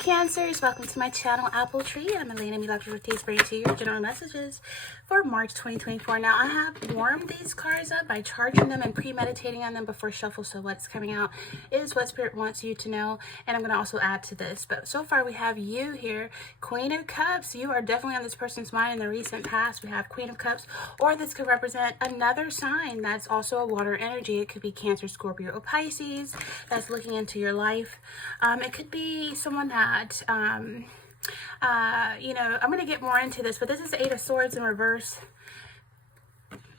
Cancers, welcome to my channel Apple Tree. I'm Elena Milagros, bringing to you your general messages for March 2024. Now I have warmed these cards up by charging them and premeditating on them before shuffle, so what's coming out is what Spirit wants you to know, and I'm going to also add to this. But so far we have you here, Queen of Cups. You are definitely on this person's mind in the recent past. We have Queen of Cups, or this could represent another sign that's also a water energy. It could be Cancer, Scorpio, or Pisces that's looking into your life. It could be someone that I'm going to get more into this, but this is the Eight of Swords in reverse,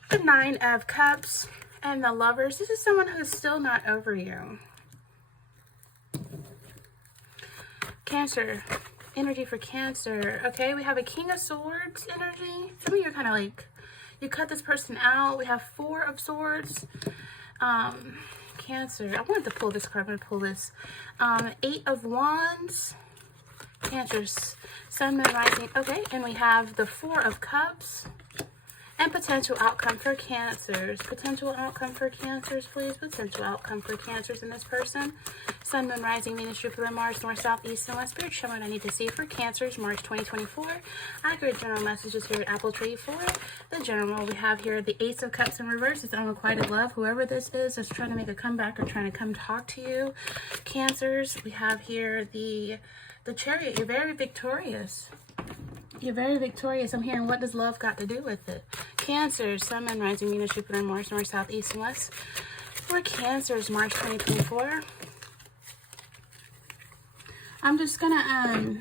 the Nine of Cups, and the Lovers. This is someone who's still not over you. Cancer, energy for Cancer. Okay, we have a King of Swords energy. Some of you are kind of like, you cut this person out. We have Four of Swords. Cancer, I wanted to pull this card. I'm going to pull this. Eight of Wands. Cancer's Sun, Moon, Rising. Okay, and we have the Four of Cups. And potential outcome for Cancers. Potential outcome for Cancers, please. Potential outcome for Cancers in this person. Sun, Moon, Rising, Venus, Jupiter, Mars, North, South, East, and West. Spirit, show me what I need to see for Cancers, March 2024. Accurate general messages here at Apple Tree for the general. We have here the Ace of Cups in reverse. It's unrequited love. Whoever this is that's trying to make a comeback or trying to come talk to you. Cancers, we have here the Chariot. You're very victorious. You're very victorious. I'm hearing, what does love got to do with it? Cancer, Sun, Moon, Rising, Venus, Jupiter, Mars, North, South, East, and West. For Cancers, March 2024. I'm just going to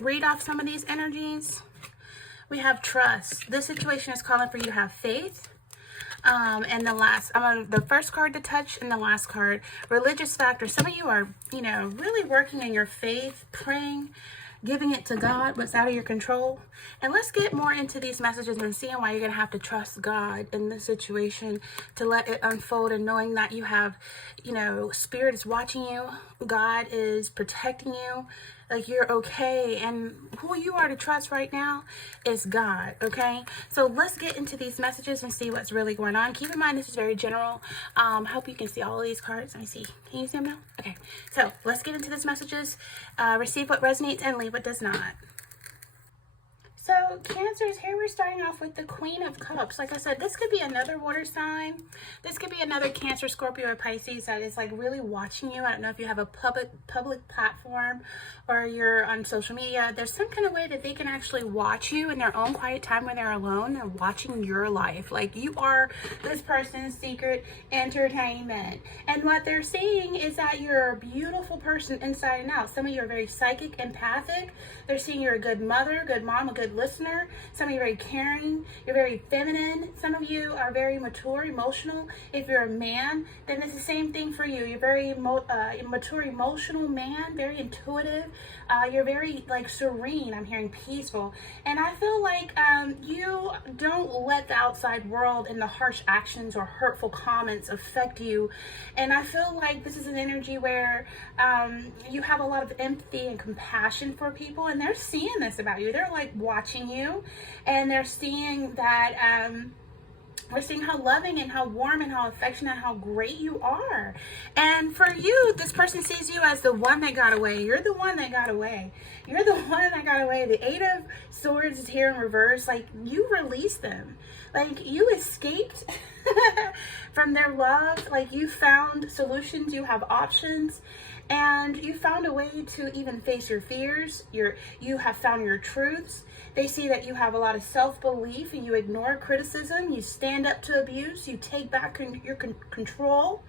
read off some of these energies. We have trust. This situation is calling for you to have faith. And the first card to touch and the last card, religious factor. Some of you are, really working in your faith, praying, giving it to God, what's out of your control. And let's get more into these messages and seeing why you're going to have to trust God in this situation to let it unfold, and knowing that you have, Spirit is watching you. God is protecting you. Like, you're okay, and who you are to trust right now is God, okay? So let's get into these messages and see what's really going on. Keep in mind, this is very general. I hope you can see all of these cards. Let me see. Can you see them now? Okay, so let's get into these messages. Receive what resonates and leave what does not. So, Cancers, here we're starting off with the Queen of Cups. Like I said, this could be another water sign. This could be another Cancer, Scorpio, or Pisces that is like really watching you. I don't know if you have a public platform or you're on social media. There's some kind of way that they can actually watch you in their own quiet time when they're alone and watching your life. Like, you are this person's secret entertainment. And what they're seeing is that you're a beautiful person inside and out. Some of you are very psychic, empathic. They're seeing you're a good mother, good mom, a good listener. Some of you are very caring. You're very feminine. Some of you are very mature, emotional. If you're a man, then it's the same thing for you. You're very mature, emotional man, very intuitive. You're very serene. I'm hearing peaceful. And I feel like you don't let the outside world and the harsh actions or hurtful comments affect you. And I feel like this is an energy where you have a lot of empathy and compassion for people, and they're seeing this about you. They're like watching you, and they're seeing that we're seeing how loving and how warm and how affectionate and how great you are. And for you, this person sees you as the one that got away. You're the one that got away. You're the one that got away. The Eight of Swords is here in reverse. Like, you released them. Like, you escaped from their love. Like, you found solutions. You have options. And you found a way to even face your fears. You have found your truths. They see that you have a lot of self-belief, and you ignore criticism. You stand up to abuse. You take back your control.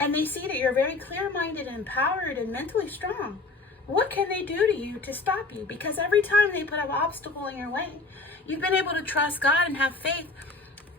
And they see that you're very clear-minded and empowered and mentally strong. What can they do to you to stop you? Because every time they put an obstacle in your way, you've been able to trust God and have faith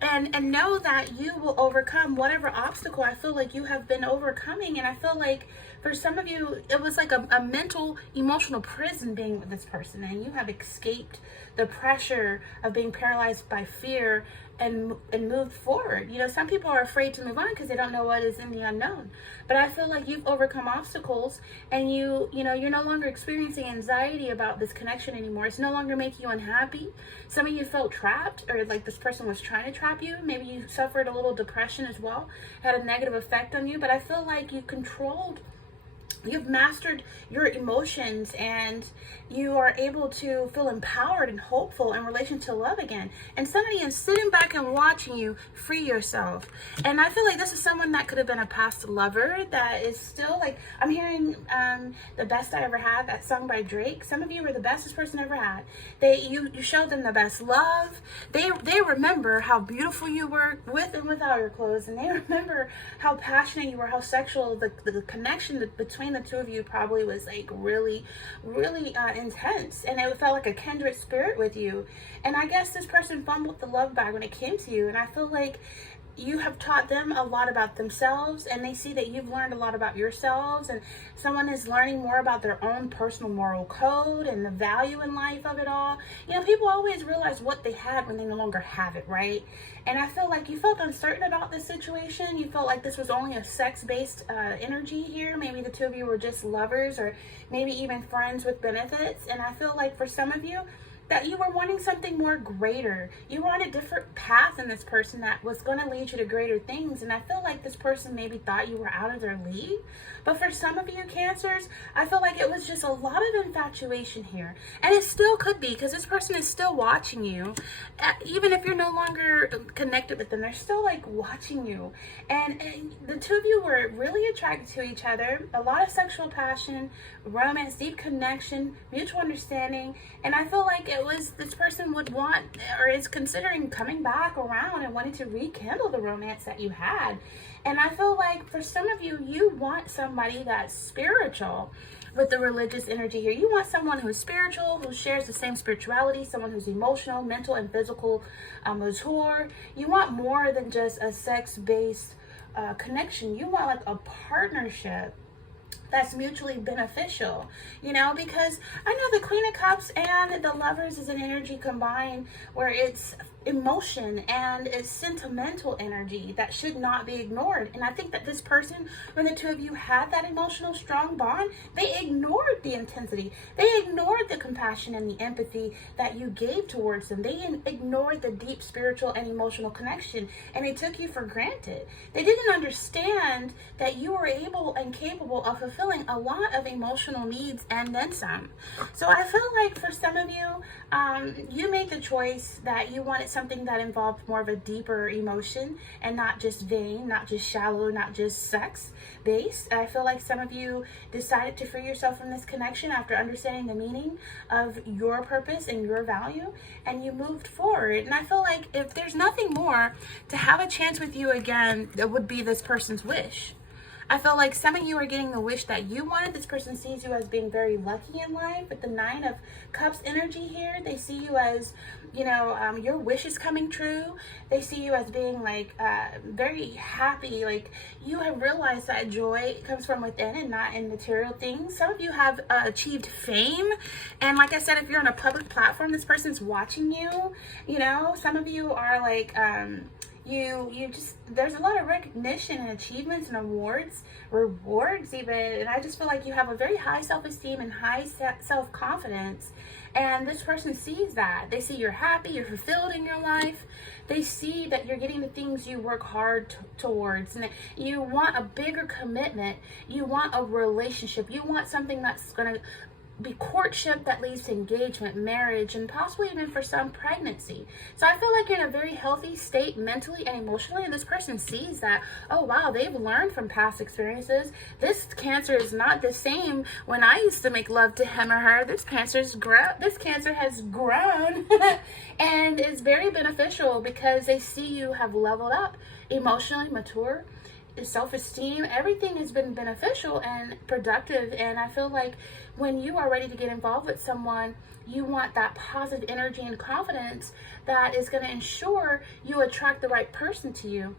and know that you will overcome whatever obstacle I feel like you have been overcoming. And I feel like for some of you, it was like a mental, emotional prison being with this person, and you have escaped the pressure of being paralyzed by fear and moved forward. Some people are afraid to move on because they don't know what is in the unknown. But I feel like you've overcome obstacles, and you're no longer experiencing anxiety about this connection anymore. It's no longer making you unhappy. Some of you felt trapped, or like this person was trying to trap you. Maybe you suffered a little depression as well, had a negative effect on you. But I feel like you controlled you've mastered your emotions, and you are able to feel empowered and hopeful in relation to love again. And somebody is sitting back and watching you free yourself. And I feel like this is someone that could have been a past lover that is still like, I'm hearing The Best I Ever Had, that song by Drake. Some of you were the bestest person ever had. You showed them the best love. They remember how beautiful you were with and without your clothes, and they remember how passionate you were, how sexual the connection between the two of you probably was like really, really intense, and it felt like a kindred spirit with you. And I guess this person fumbled the love bag when it came to you, and I feel like you have taught them a lot about themselves, and they see that you've learned a lot about yourselves, and someone is learning more about their own personal moral code and the value in life of it all. You know, people always realize what they had when they no longer have it, right? And I feel like you felt uncertain about this situation. You felt like this was only a sex-based energy here. Maybe the two of you were just lovers, or maybe even friends with benefits. And I feel like for some of you, that you were wanting something more greater. You were on a different path in this person that was going to lead you to greater things. And I feel like this person maybe thought you were out of their league. But for some of you Cancers, I feel like it was just a lot of infatuation here. And it still could be, because this person is still watching you. Even if you're no longer connected with them, they're still like watching you. And the two of you were really attracted to each other. A lot of sexual passion, romance, deep connection, mutual understanding. And I feel like it was, this person would want, or is considering coming back around and wanting to rekindle the romance that you had. And I feel like for some of you, you want somebody that's spiritual with the religious energy here. You want someone who's spiritual, who shares the same spirituality, someone who's emotional, mental, and physical mature. You want more than just a sex-based connection. You want like a partnership that's mutually beneficial, you know, because I know the Queen of Cups and the Lovers is an energy combined where it's emotion and it's sentimental energy that should not be ignored. And I think that this person, when the two of you had that emotional strong bond, they ignored the intensity. They ignored the compassion and the empathy that you gave towards them. They ignored the deep spiritual and emotional connection, and they took you for granted. They didn't understand that you were able and capable of fulfilling a lot of emotional needs and then some. So I feel like for some of you, you made the choice that you wanted something that involved more of a deeper emotion and not just vain, not just shallow, not just sex based. I feel like some of you decided to free yourself from this connection after understanding the meaning of your purpose and your value, and you moved forward. And I feel like if there's nothing more, to have a chance with you again, that would be this person's wish. I feel like some of you are getting the wish that you wanted. This person sees you as being very lucky in life. With the Nine of Cups energy here, they see you as, you know, your wish is coming true. They see you as being like very happy. Like you have realized that joy comes from within and not in material things. Some of you have achieved fame. And like I said, if you're on a public platform, this person's watching you. You know, some of you are like... you just, there's a lot of recognition and achievements and rewards even, and I just feel like you have a very high self-esteem and high self-confidence, and this person sees that. They see you're happy, you're fulfilled in your life. They see that you're getting the things you work hard towards, and you want a bigger commitment. You want a relationship. You want something that's going to be courtship that leads to engagement, marriage, and possibly even for some pregnancy. So I feel like you're in a very healthy state mentally and emotionally, and this person sees that, oh wow, they've learned from past experiences. This Cancer is not the same when I used to make love to him or her. This Cancer has grown and it's very beneficial because they see you have leveled up emotionally, mature, self-esteem. Everything has been beneficial and productive, and I feel like when you are ready to get involved with someone, you want that positive energy and confidence that is going to ensure you attract the right person to you.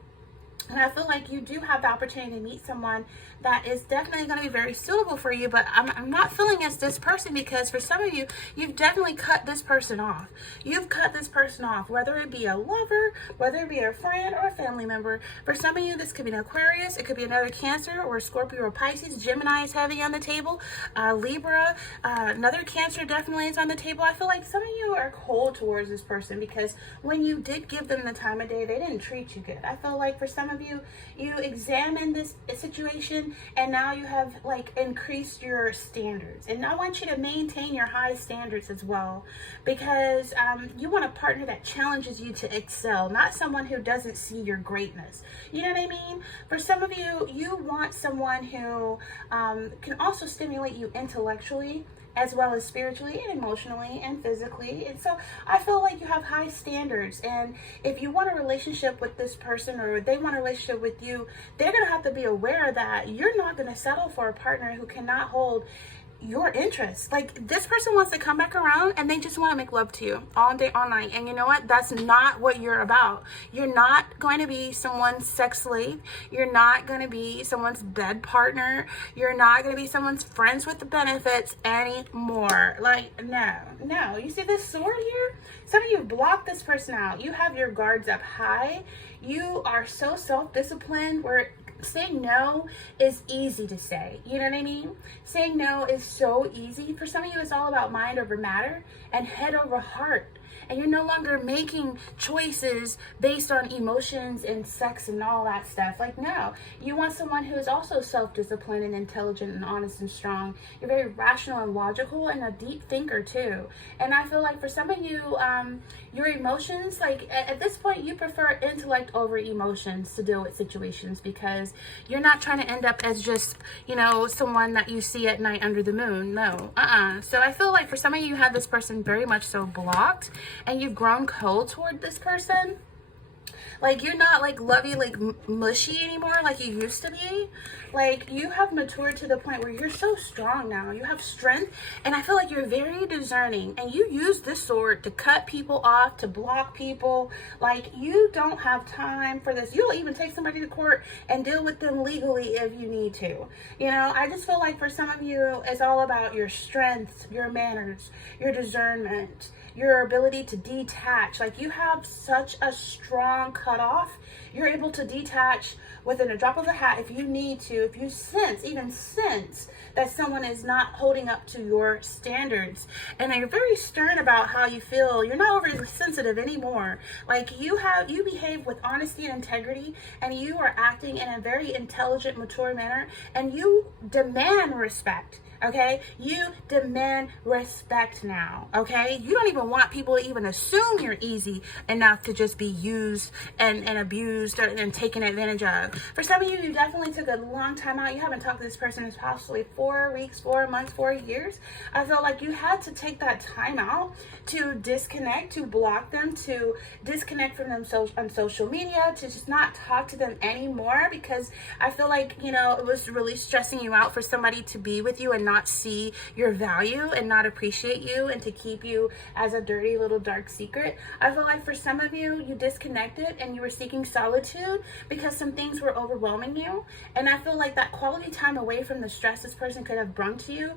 And I feel like you do have the opportunity to meet someone that is definitely going to be very suitable for you. But I'm not feeling it's this person, because for some of you, you've definitely cut this person off. You've cut this person off, whether it be a lover, whether it be a friend or a family member. For some of you, this could be an Aquarius. It could be another Cancer or Scorpio or Pisces. Gemini is heavy on the table. Libra, another Cancer definitely is on the table. I feel like some of you are cold towards this person because when you did give them the time of day, they didn't treat you good. I feel like for some some of you, you examine this situation and now you have like increased your standards. And I want you to maintain your high standards as well, because you want a partner that challenges you to excel, not someone who doesn't see your greatness. You know what I mean? For some of you, you want someone who can also stimulate you intellectually, as well as spiritually and emotionally and physically. And so I feel like you have high standards, and if you want a relationship with this person or they want a relationship with you, they're going to have to be aware that you're not going to settle for a partner who cannot hold your interests. Like, this person wants to come back around and they just want to make love to you all day, all night. And you know what? That's not what you're about. You're not going to be someone's sex slave. You're not going to be someone's bed partner. You're not going to be someone's friends with the benefits anymore. Like, no. You see this sword here? Some of you block this person out. You have your guards up high. You are so self-disciplined where saying no is easy to say. You know what I mean? Saying no is so easy. For some of you, it's all about mind over matter and head over heart. And you're no longer making choices based on emotions and sex and all that stuff. Like, no. You want someone who is also self-disciplined and intelligent and honest and strong. You're very rational and logical and a deep thinker too. And I feel like for some of you, your emotions, like at this point, you prefer intellect over emotions to deal with situations, because you're not trying to end up as just, you know, someone that you see at night under the moon. No. So I feel like for some of you, you have this person very much so blocked, and you've grown cold toward this person. Like, you're not like lovey, like mushy anymore like you used to be. Like, you have matured to the point where you're so strong now. You have strength, and I feel like you're very discerning, and you use this sword to cut people off, to block people. Like, you don't have time for this. You'll even take somebody to court and deal with them legally if you need to. You know, I just feel like for some of you, it's all about your strength, your manners, your discernment, your ability to detach. Like, you have such a strong cutoff. You're able to detach within a drop of a hat if you need to, if you even sense that someone is not holding up to your standards. And you're very stern about how you feel. You're not overly sensitive anymore. Like, you behave with honesty and integrity, and you are acting in a very intelligent, mature manner, and you demand respect. Okay, you demand respect now. Okay, you don't even want people to even assume you're easy enough to just be used and abused and taken advantage of. For some of you, you definitely took a long time out. You haven't talked to this person in possibly 4 weeks, 4 months, 4 years. I feel like you had to take that time out to disconnect, to block them, to disconnect from them on social media, to just not talk to them anymore, because I feel like, you know, it was really stressing you out for somebody to be with you and not see your value and not appreciate you, and to keep you as a dirty little dark secret. I feel like for some of you, you disconnected and you were seeking solitude because some things were overwhelming you. And I feel like that quality time away from the stress this person could have brought to you,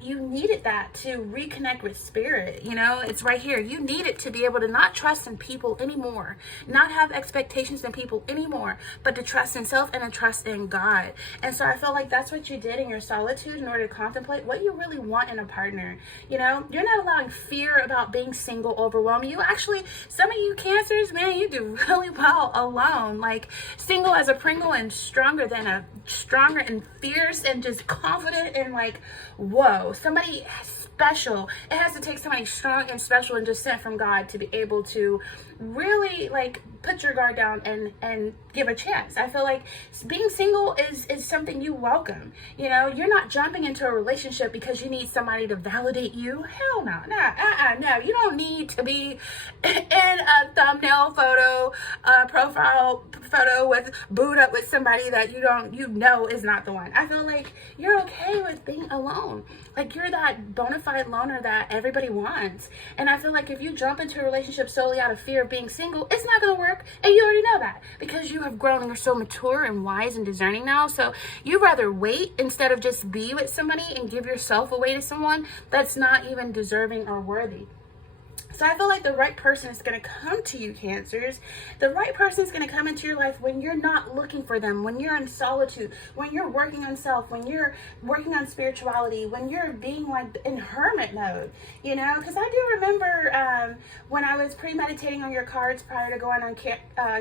you needed that to reconnect with spirit. You know, it's right here. You needed to be able to not trust in people anymore, not have expectations in people anymore, but to trust in self and to trust in God. And so I feel like that's what you did in your solitude in order to contemplate what you really want in a partner. You know, you're not allowing fear about being single overwhelm you. Actually, some of you Cancers, man, you do really well alone. Like, single as a Pringle and stronger and fierce and just confident and like, whoa, somebody special. It has to take somebody strong and special and just sent from God to be able to really like put your guard down and give a chance. I feel like being single is something you welcome. You know, you're not jumping into a relationship because you need somebody to validate you. Hell no. No. You don't need to be in a thumbnail photo, profile photo with booed up with somebody that you know is not the one. I feel like you're okay with being alone. Like, you're that bona fide loner that everybody wants. And I feel like if you jump into a relationship solely out of fear of being single, it's not going to work. And you already know that because you have grown and you're so mature and wise and discerning now. So you'd rather wait instead of just be with somebody and give yourself away to someone that's not even deserving or worthy. So I feel like the right person is going to come to you, Cancers. The right person is going to come into your life when you're not looking for them, when you're in solitude, when you're working on self, when you're working on spirituality, when you're being like in hermit mode, you know? Because I do remember when I was premeditating on your cards prior to going on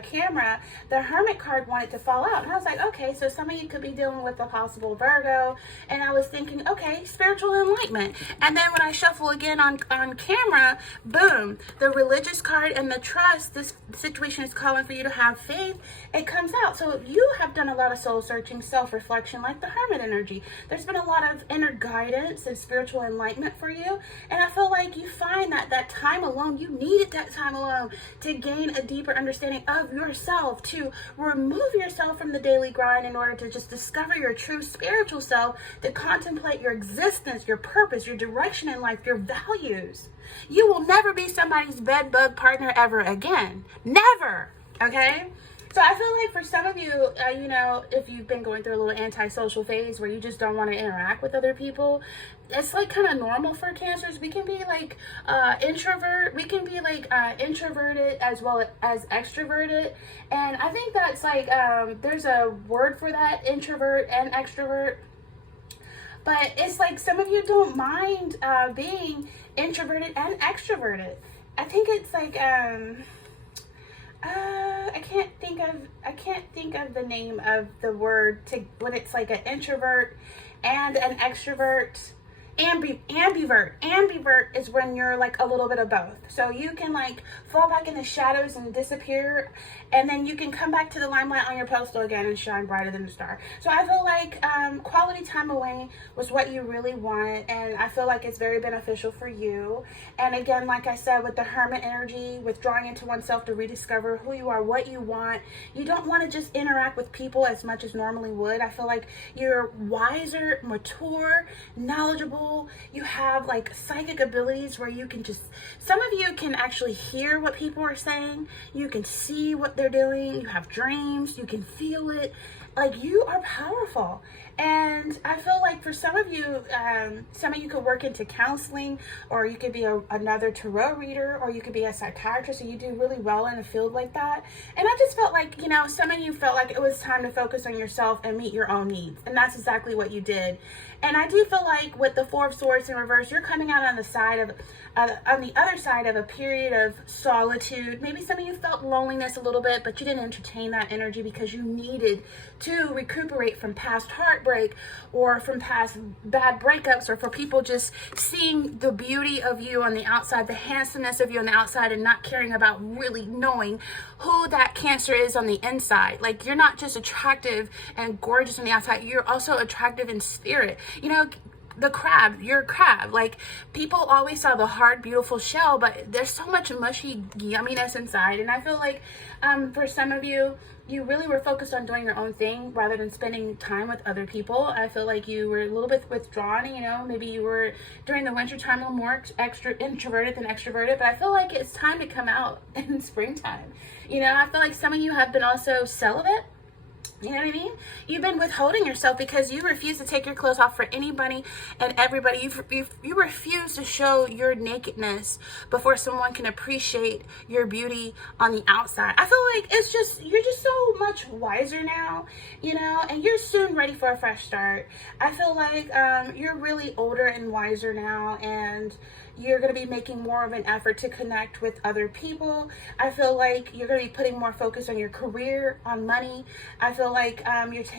camera, the hermit card wanted to fall out. And I was like, okay, so some of you could be dealing with a possible Virgo. And I was thinking, okay, spiritual enlightenment. And then when I shuffle again on camera, boom, the religious card and the trust, this situation is calling for you to have faith, it comes out. So if you have done a lot of soul searching, self-reflection, like the hermit energy, there's been a lot of inner guidance and spiritual enlightenment for you. And I feel like you find that time alone, you needed that time alone to gain a deeper understanding of yourself, to remove yourself from the daily grind in order to just discover your true spiritual self, to contemplate your existence, your purpose, your direction in life, your values. You will never be somebody's bed bug partner ever again. Never. Okay? So I feel like for some of you, you know, if you've been going through a little antisocial phase where you just don't want to interact with other people, it's like kind of normal for Cancers. We can be like introvert. We can be like introverted as well as extroverted. And I think that's like, there's a word for that, introvert and extrovert. But it's like some of you don't mind being introverted and extroverted. I think it's like I can't think of the name of the word to when it's like an introvert and an extrovert. Ambivert is when you're like a little bit of both. So you can like fall back in the shadows and disappear, and then you can come back to the limelight on your pedestal again and shine brighter than the star. So I feel like quality time away was what you really wanted, and I feel like it's very beneficial for you. And again, like I said, with the hermit energy, withdrawing into oneself to rediscover who you are, what you want. You don't want to just interact with people as much as normally would. I feel like you're wiser, mature, knowledgeable. You have like psychic abilities where you can just, some of you can actually hear what people are saying. You can see what they're doing. You have dreams. You can feel it. Like, you are powerful. And I feel like for some of you could work into counseling, or you could be another tarot reader, or you could be a psychiatrist, and you do really well in a field like that. And I just felt like, you know, some of you felt like it was time to focus on yourself and meet your own needs. And that's exactly what you did. And I do feel like with the Four of Swords in reverse, you're coming out on the side of, on the other side of a period of solitude. Maybe some of you felt loneliness a little bit, but you didn't entertain that energy because you needed to recuperate from past heartbreak, or from past bad breakups, or for people just seeing the beauty of you on the outside, the handsomeness of you on the outside, and not caring about really knowing who that Cancer is on the inside. Like, you're not just attractive and gorgeous on the outside, you're also attractive in spirit. You know, the crab, you're a crab. Like, people always saw the hard, beautiful shell, but there's so much mushy yumminess inside. And I feel like for some of you, you really were focused on doing your own thing rather than spending time with other people. I feel like you were a little bit withdrawn, you know, maybe you were during the winter time a little more extra introverted than extroverted, but I feel like it's time to come out in springtime. You know, I feel like some of you have been also celibate. You know what I mean? You've been withholding yourself because you refuse to take your clothes off for anybody and everybody. You refuse to show your nakedness before someone can appreciate your beauty on the outside. I feel like it's just, you're just so much wiser now, you know, and you're soon ready for a fresh start. I feel like you're really older and wiser now, and you're going to be making more of an effort to connect with other people. I feel like you're going to be putting more focus on your career, on money. I feel like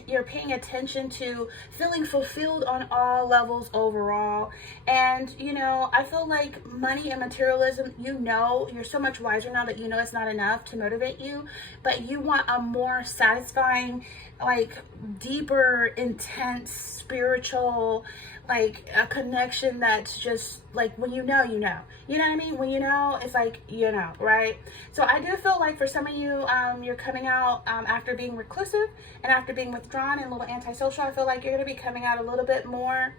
you're paying attention to feeling fulfilled on all levels overall. And, you know, I feel like money and materialism, you know, you're so much wiser now that you know it's not enough to motivate you, but you want a more satisfying, like, deeper, intense, spiritual, like a connection that's just like, when you know, you know. You know what I mean? When you know, it's like, you know, right? So I do feel like for some of you, you're coming out after being reclusive and after being withdrawn and a little antisocial. I feel like you're going to be coming out a little bit more.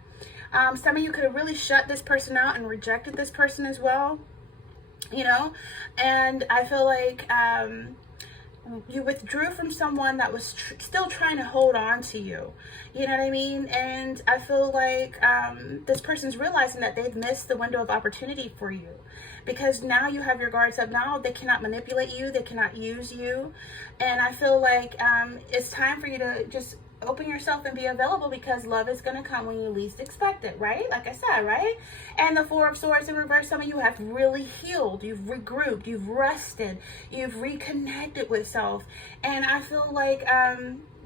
Some of you could have really shut this person out and rejected this person as well, you know? And I feel like you withdrew from someone that was still trying to hold on to you. You know what I mean? And I feel like this person's realizing that they've missed the window of opportunity for you, because now you have your guards up. Now they cannot manipulate you. They cannot use you. And I feel like it's time for you to just open yourself and be available, because love is going to come when you least expect it, right? Like I said, right? And the Four of Swords in reverse, some of you have really healed. You've regrouped. You've rested. You've reconnected with self. And I feel like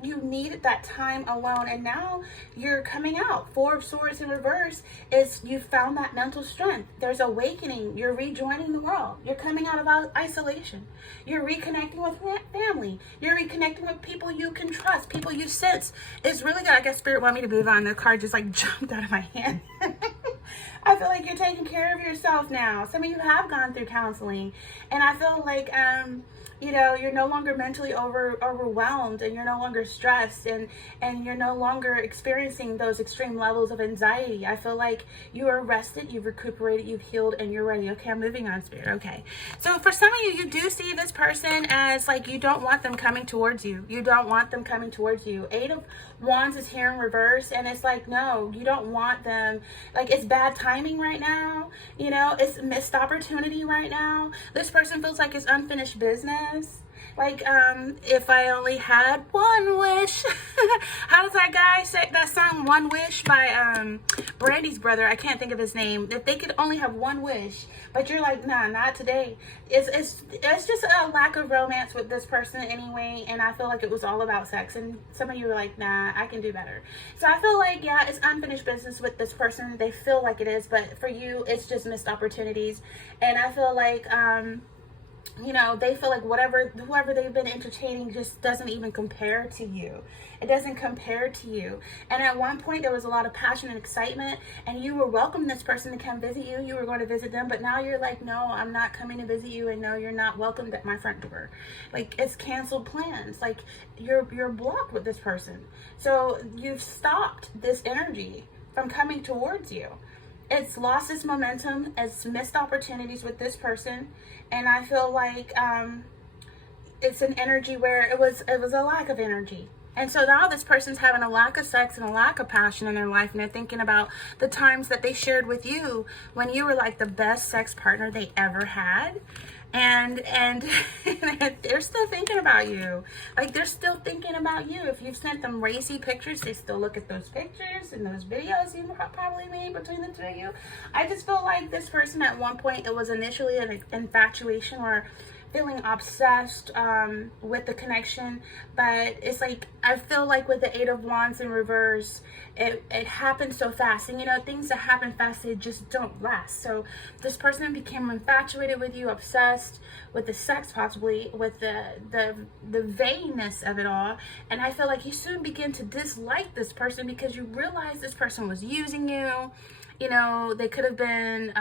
you needed that time alone, and now you're coming out. Four of Swords in reverse is you found that mental strength. There's awakening. You're rejoining the world. You're coming out of isolation. You're reconnecting with family. You're reconnecting with people you can trust, people you sense. It's really good. I guess Spirit want me to move on. The card just like jumped out of my hand. I feel like you're taking care of yourself now. Some of you have gone through counseling, and I feel like you know, you're no longer mentally overwhelmed, and you're no longer stressed, and you're no longer experiencing those extreme levels of anxiety. I feel like you are rested, you've recuperated, you've healed, and you're ready. Okay, I'm moving on, Spirit. Okay. So for some of you, you do see this person as like you don't want them coming towards you. You don't want them coming towards you. Eight of Wands is here in reverse, and it's like, no, you don't want them. Like, it's bad timing right now. You know, it's missed opportunity right now. This person feels like it's unfinished business. Like, if I only had one wish. How does that guy say that song, One Wish, by Brandy's brother? I can't think of his name. If they could only have one wish, but you're like, nah, not today. It's just a lack of romance with this person anyway, and I feel like it was all about sex, and some of you are like, nah, I can do better. So I feel like, yeah, it's unfinished business with this person. They feel like it is, but for you, it's just missed opportunities. And I feel like, you know, they feel like whoever they've been entertaining just doesn't even compare to you. It doesn't compare to you. And at one point, there was a lot of passion and excitement, and you were welcoming this person to come visit you. You were going to visit them, but now you're like, no, I'm not coming to visit you, and no, you're not welcomed at my front door. Like, it's canceled plans. Like, you're blocked with this person. So you've stopped this energy from coming towards you. It's lost its momentum. It's missed opportunities with this person, and I feel like it's an energy where it was a lack of energy. And so now this person's having a lack of sex and a lack of passion in their life, and they're thinking about the times that they shared with you when you were like the best sex partner they ever had. And they're still thinking about you. Like, they're still thinking about you. If you've sent them racy pictures, they still look at those pictures and those videos you probably made between the two of you. I just feel like this person at one point, it was initially an infatuation or feeling obsessed with the connection, but it's like, I feel like with the Eight of Wands in reverse, it happened so fast, and you know, things that happen fast, they just don't last. So this person became infatuated with you, obsessed with the sex, possibly with the vagueness of it all, and I feel like you soon begin to dislike this person because you realize this person was using you. You know, they could have been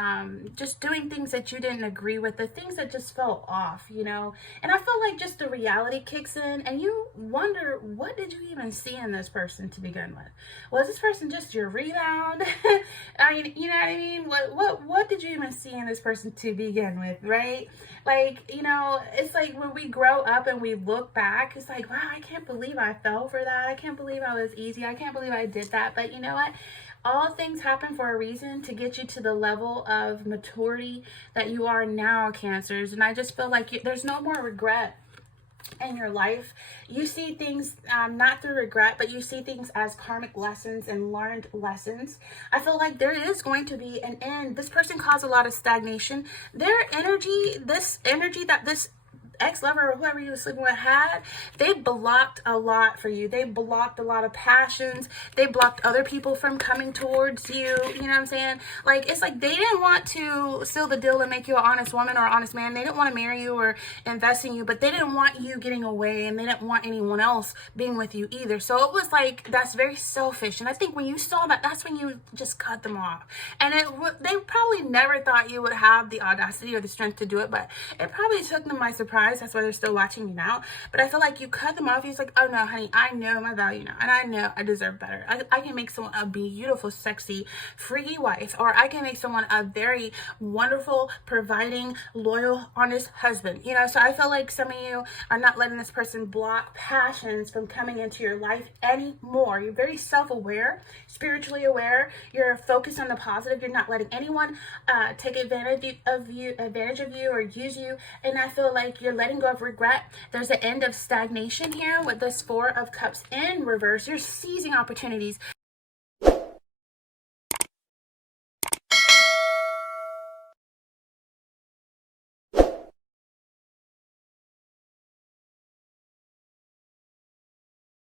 just doing things that you didn't agree with, the things that just felt off, you know. And I feel like just the reality kicks in, and you wonder, what did you even see in this person to begin with? Was this person just your rebound? I mean, you know what I mean? What did you even see in this person to begin with, right? Like, you know, it's like when we grow up and we look back, it's like, wow, I can't believe I fell for that. I can't believe I was easy. I can't believe I did that. But you know what? All things happen for a reason, to get you to the level of maturity that you are now, Cancers. And I just feel like there's no more regret in your life. You see things not through regret, but you see things as karmic lessons and learned lessons. I feel like there is going to be an end. This person caused a lot of stagnation. Their energy, this energy that this ex-lover or whoever you were sleeping with had, they blocked a lot for you. They blocked a lot of passions. They blocked other people from coming towards you. You know what I'm saying? Like, it's like they didn't want to seal the deal and make you an honest woman or honest man. They didn't want to marry you or invest in you, but they didn't want you getting away, and they didn't want anyone else being with you either. So it was like, that's very selfish. And I think when you saw that, that's when you just cut them off. And they probably probably never thought you would have the audacity or the strength to do it, but it probably took them by surprise. That's why they're still watching you now. But I feel like you cut them off. He's like, oh no, honey, I know my value now, and I know I deserve better. I can make someone a beautiful, sexy, freaky wife, or I can make someone a very wonderful, providing, loyal, honest husband. You know, so I feel like some of you are not letting this person block passions from coming into your life anymore. You're very self-aware, spiritually aware. You're focused on the positive. You're not letting anyone take advantage of you or use you. And I feel like you're letting go of regret. There's an end of stagnation here with this Four of Cups in reverse. You're seizing opportunities.